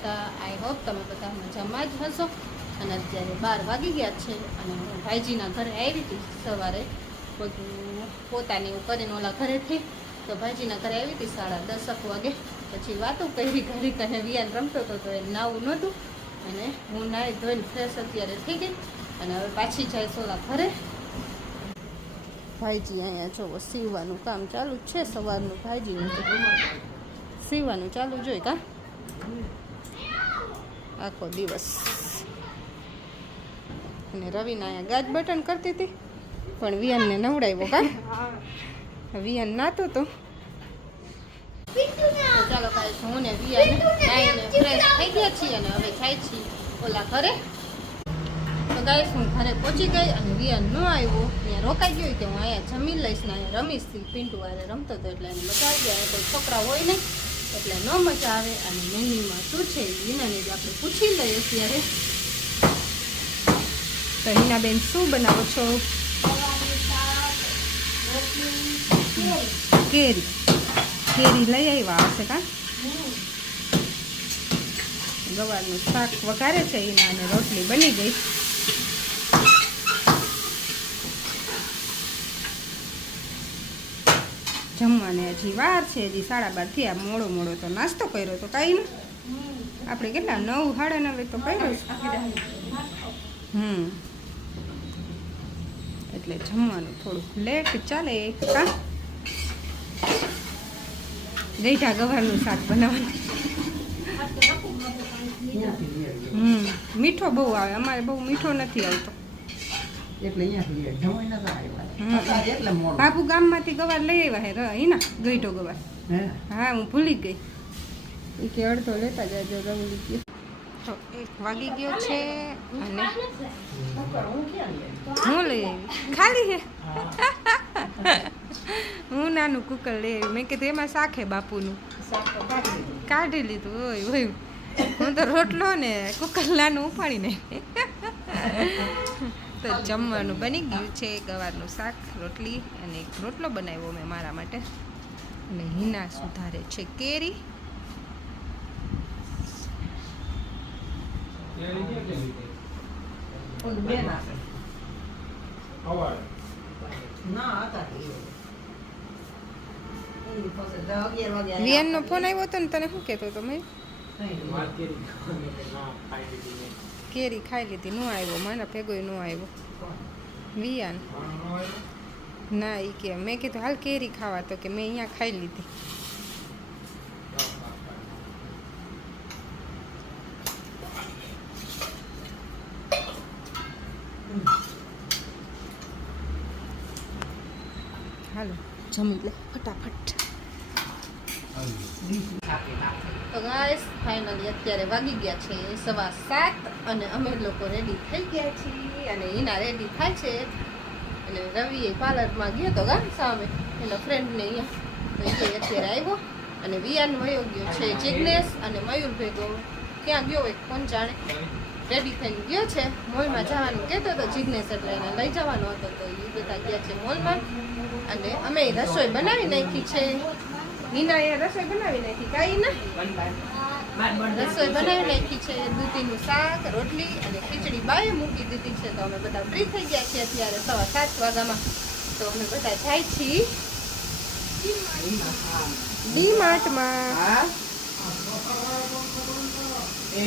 બધા I hope તમે બધા મજામાં જ હશો. અને અત્યારે બાર વાગી ગયા છે અને હું ભાઈજીના ઘરે આવી હતી. સવારે બધું પોતાની કરીને ઓલા ઘરેથી તો ભાઈજીના ઘરે આવી હતી સાડા દસક વાગે. પછી વાતો કરી, ઘરે કહે, વિયાન રમતો હતો તો એ નાવું નહોતું. અને હું નાહી ધોઈને ફ્રેશ અત્યારે થઈ ગઈ. અને હવે પાછી જાય સોલા ઘરે. ભાઈજી અહીંયા જો સીવવાનું કામ ચાલુ છે. સવારનું ભાઈજીનું સીવવાનું ચાલુ જોઈ કા? આખો દિવસ. અને રવિના અહીંયા ગાજ બટન કરતી હતી, પણ વિયનને નવડાવ્યો કા? વિયન નાતો તો. ચાલો કાંઈ હું ને વિયન નાઈને ફ્રેશ થઈ ગયા છીએ અને હવે જાય છીએ ઓલા ઘરે. તો ગાઈશ હું ઘરે પહોંચી ગઈ અને વિયન ન આવ્યો. અહીંયા રોકાઈ ગયો કે હું અહીંયા જમી લઈશ ને અહીંયા રમીશ. પિન્ટુ વારે રમતો હતો એટલે એને મજા આવી ગયા કોઈ છોકરા હોય નહીં. એટલે ન મજા આવે અને મેન્યુમાં શું છે એ વિનાને જ આપણે પૂછી લઈએ અત્યારે તો હિનાબેન શું બનાવો છો? કેરી. કેરી લઈ આવ્યા હશે કા? ગવારનું શાક વઘારે છે એના અને રોટલી બની ગઈ. જમવાને હજી વાર છે હજી સાડા બાર થયા મોડો મોડો તો નાસ્તો કર્યો તો કાંઈ ને. આપણે કેટલા નવ સાડા નવે તો કર્યો હમ. એટલે જમવાનું થોડુંક લેટ ચાલે કા ગઈઠા ગવારનું શાક બનાવવાનું. હમ. મીઠો બહુ આવે અમારે બહુ મીઠો નથી આવતો. એટલે. નતા આવ્યા. એટલે મોડું. બાપુ ગામમાંથી ગવાર લઈ આવ્યા હે હીના ગઈઢો ગવાર. હા? હું ભૂલી ગઈ. એ કે અડધો લેતા જાજો રવલી ગયો. તો એક વાગી ગયો છે અને હું લઈ આવી. ખાલી હે? હું નાનું કુકર લઈ આવી. મેં કીધું એમાં શાખે બાપુનું. કાઢી કાઢી લીધું હોય હોય હું તો રોટલો ને કુકર નાનું ઉપાડીને. તો જમવાનું બની ગયું છે ગવારનું શાક રોટલી અને એક રોટલો બનાવ્યો મેં મારા માટે અને હિના સુધારે છે કેરી ઓલું બેન આપે. ના, હતા એ. એ પછી દસ અગિયાર વાગે આયા. વિયનનો ફોન આવ્યો હતો ને તને શું કહેતો હતો મેં નહીં, કેરી ખાઈ લીધી, નો આવ્યો, મારા ભેગો નો આવ્યો. વિયાન. ના એ કે, મેં કીધું, હાલ કેરી ખાવા, તો કે મેં અહીંયા ખાઈ લીધી. હાલો, જમી લે, ફટાફટ. તો ગાઈસ ફાઇનલી અત્યારે વાગી ગયા છે સવા સાત અને અમે લોકો રેડી થઈ ગયા છીએ અને એના રેડી થાય છે. અને રવિ એ પાર્લરમાં ગયો તો ગામ સામે એના ફ્રેન્ડને અહીંયા. તો એ અત્યારે આવ્યો અને વિયાન વયો ગયો છે જિગ્નેશ અને મયુર ભેગો. ક્યાં ગયો હોય કોણ જાણે? રેડી થઈને ગયો છે. મોલમાં જવાનું કહેતો હતો જિગ્નેશ એટલે એને લઈ જવાનો હતો તો એ બધા ગયા છે મોલમાં. અને અમે રસોઈ બનાવી નાખી છે. નીના એ રસોઈ બનાવી નાખી કાંઈ ના? રસોઈ બનાવી નાખી છે દૂધીનું શાક રોટલી અને ખીચડી બાએ મૂકી દીધી છે. તો અમે બધા ફ્રી થઈ ગયા છીએ અત્યારે સવા સાત વાગ્યામાં. તો અમે બધા જાય છીએ ડી માર્ટમાં હા? એ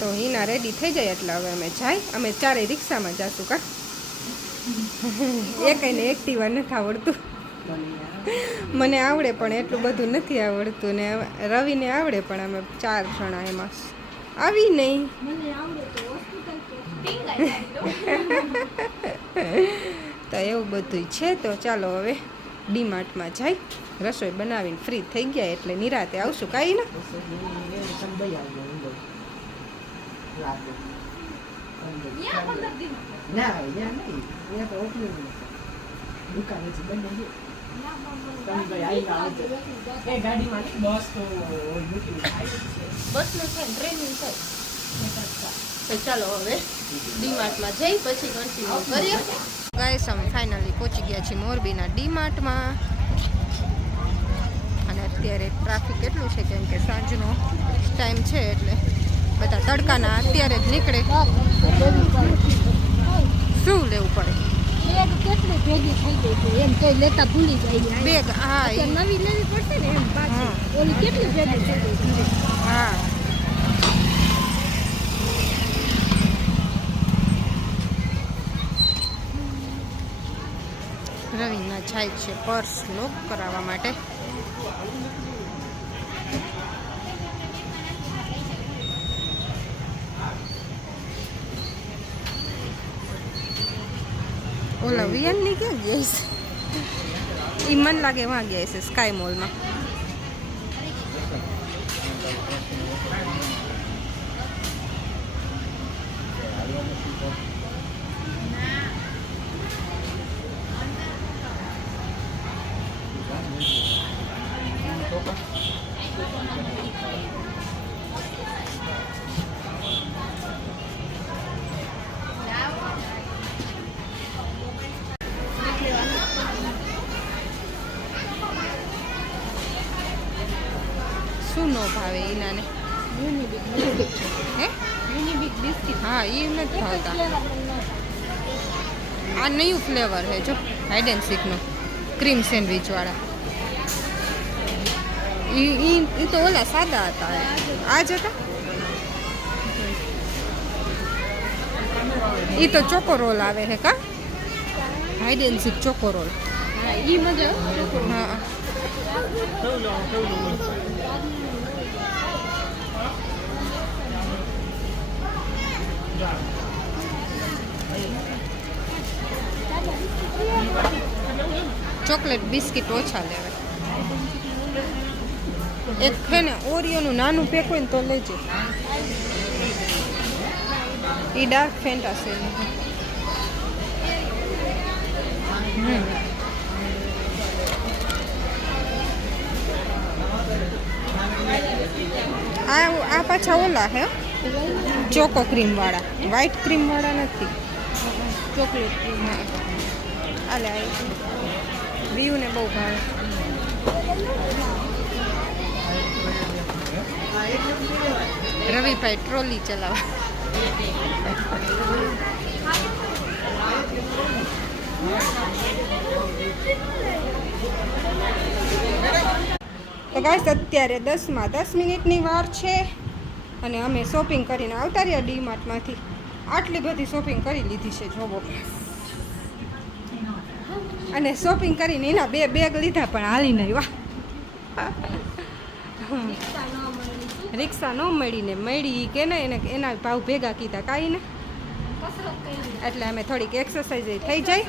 તો હિના રેડી થઈ જાય એટલે હવે અમે જાય. અમે ચારે રિક્ષામાં જાશું કા? એકઈને એક્ટિવા નથી આવડતું. મને આવડે પણ એટલું બધું નથી આવડતું ને રવિને આવડે પણ અમે ચાર જણા એમાં. આવી નહીં. તો એવું બધું છે તો ચાલો હવે ડીમાર્ટમાં જાય. રસોઈ બનાવીને ફ્રી થઈ ગયા એટલે નિરાતે આવશું કાંઈ ના. ના, નહીં. તો ઓપનિંગ બંને ચાલો હવે ડીમાર્ટમાં જઈ પછી કન્ટિન્યુ કરીએ ગાઈસ અમે ફાઇનલી પહોંચી ગયા છીએ મોરબીના ડીમાર્ટમાં અને અત્યારે ટ્રાફિક કેટલું છે કેમ કે સાંજનો ટાઈમ છે એટલે બધા તડકાના અત્યારે જ નીકળે શું લેવું પડે બેગ કેટલી ભેગી થઈ ગઈ છે એમ કઈ લેતા ભૂલી જાય બેગ હા નવી લેવી પડશે ને એમ પાછી. ઓલી કેટલી ભેગી થઈ ગઈ હા. રવિના જાય છે પર્સ લોક કરાવવા માટે. ઓલા વિયનની ક્યાં ગયા છે? એ લાગે વાં ગયા છે સ્કાય મોલમાં શું નો ભાવે એનાને હે? હા એ નથી ભાવતા. આ નયું ફ્લેવર છે જો હાઈડ એન્ડ સીકનું ક્રીમ સેન્ડવિચ વાળા. ઈ ઈ ઈ તો ઓલા સાદા હતા. આ જ હતા? એ તો ચોકો રોલ આવે છે કા? Hide and seek choco roll હા ઈ મજા હા. ચોકલેટ બિસ્કિટ ઓછા લેવાય એક છે ને, ઓરિયોનું નાનું પેક હોય ને તો લેજે. એ ડાર્ક ફેન્ટાસી હમ. આ આ પાછા ઓલા હે? ચોકો ક્રીમ વાળા વ્હાઈટ ક્રીમ વાળા નથી ચોકલેટ ક્રીમ આલે બીયુને બહુ ભાવે. રવિભાઈ ટ્રોલી ચલાવવા તો ગાઈસ અત્યારે દસમાં દસ મિનિટની વાર છે. અને અમે શોપિંગ કરીને આવતા રહ્યા ડીમાર્ટમાંથી. આટલી બધી શોપિંગ કરી લીધી છે, જોવો. અને શોપિંગ કરીને એના બે બેગ લીધા, પણ હાલી નહીં, વાહ. રિક્ષા ન મળીને મળી કે ને એને એના ભાવ ભેગા કીધા કાંઈ ને. એટલે અમે થોડીક એક્સરસાઇઝ થઈ જાય.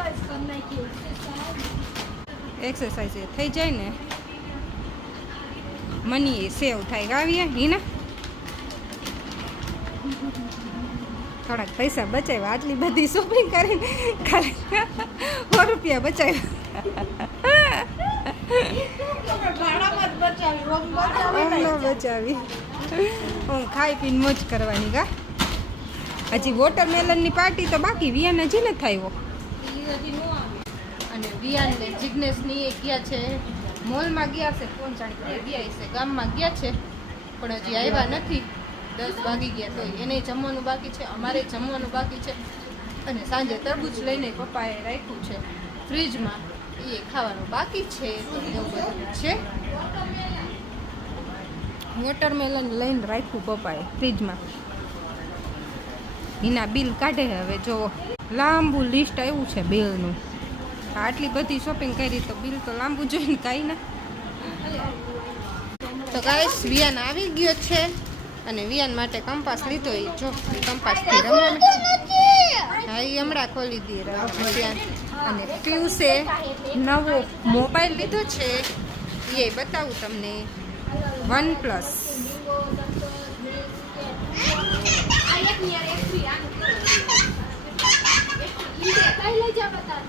એક્સરસાઇઝ થઈ જાય ને. મની સેવ થાય, ગાવીએ, હીના. થોડાક પૈસા બચાવ્યા. આટલી બધી શોપિંગ કરીને સો રૂપિયા બચાવ્યા. બચાવી. હું ખાઈ પીને મોજ કરવાની ગા. હજી વોટરમેલનની પાર્ટી તો બાકી, વિયાને હજી ન થાય. અને વિયાન ને એ ગયા છે. મોલમાં ગયા છે કોણ જાણે ગયા હશે ગામમાં ગયા છે, પણ હજી આવ્યા નથી. દસ વાગી ગયા તો એને જમવાનું બાકી છે અમારે જમવાનું બાકી છે. અને સાંજે તરબૂચ લઈને પપ્પાએ રાખ્યું છે. ફ્રીજમાં એ ખાવાનું બાકી છે એવું છે. વોટરમેલન લઈને રાખ્યું પપ્પાએ ફ્રીજમાં. એના બિલ કાઢે હવે, જો લાંબુ લિસ્ટ આવ્યું છે બિલનું. આટલી બધી શોપિંગ કરી તો બિલ તો લાંબુ જોઈને કાંઈ ના. તો ગાઈસ વિયાન આવી ગયો છે. અને વિયાન માટે કંપાસ લીધો એ જો કંપાસથી રમવા હા એ હમણાં ખોલી દઈએ. વિયાન અને પિયુષે નવો મોબાઈલ લીધો છે. એ બતાવું તમને. વન પ્લસ આ એક ની યાર એક free, આનું કરો. ઈ બે કઈ લઈ જા બતા.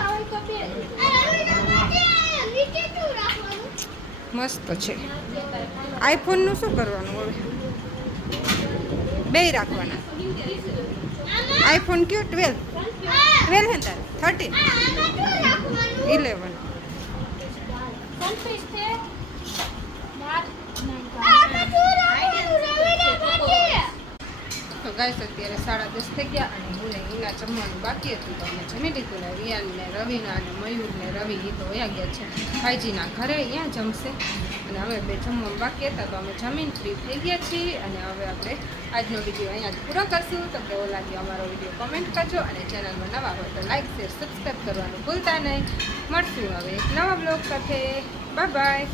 હોય તો બે. મસ્ત છે. આઈફોનનું શું કરવાનું હવે? બે રાખવાના. આઈફોન કયો? ટ્વેલ્વ. ટ્વેલ્વ હે તારે? થર્ટીન. ઇલેવન તો ગાઈસ, અત્યારે સાડા દસ થઈ ગયા અને હું ને ઈના જમવાનું બાકી હતું તો અમે જમી લીધું ને રિયાન ને રવિના અને મયુર ને રવિ એ તો વયા ગયા છે. ભાઈજીના ઘરે અહીંયા જમશે. અને અમે બે જમવાનું બાકી હતા તો અમે જમીન ફ્રી થઈ ગયા છીએ અને હવે આપણે આજનો વીડિયો અહીંયા જ પૂરો કરશું. તો કેવો લાગ્યો અમારો વીડિયો કોમેન્ટ કરજો અને ચેનલમાં નવા હોય તો લાઈક શેર સબસ્ક્રાઈબ કરવાનું ભૂલતા નહીં. મળશું હવે એક નવા બ્લોગ સાથે. Bye bye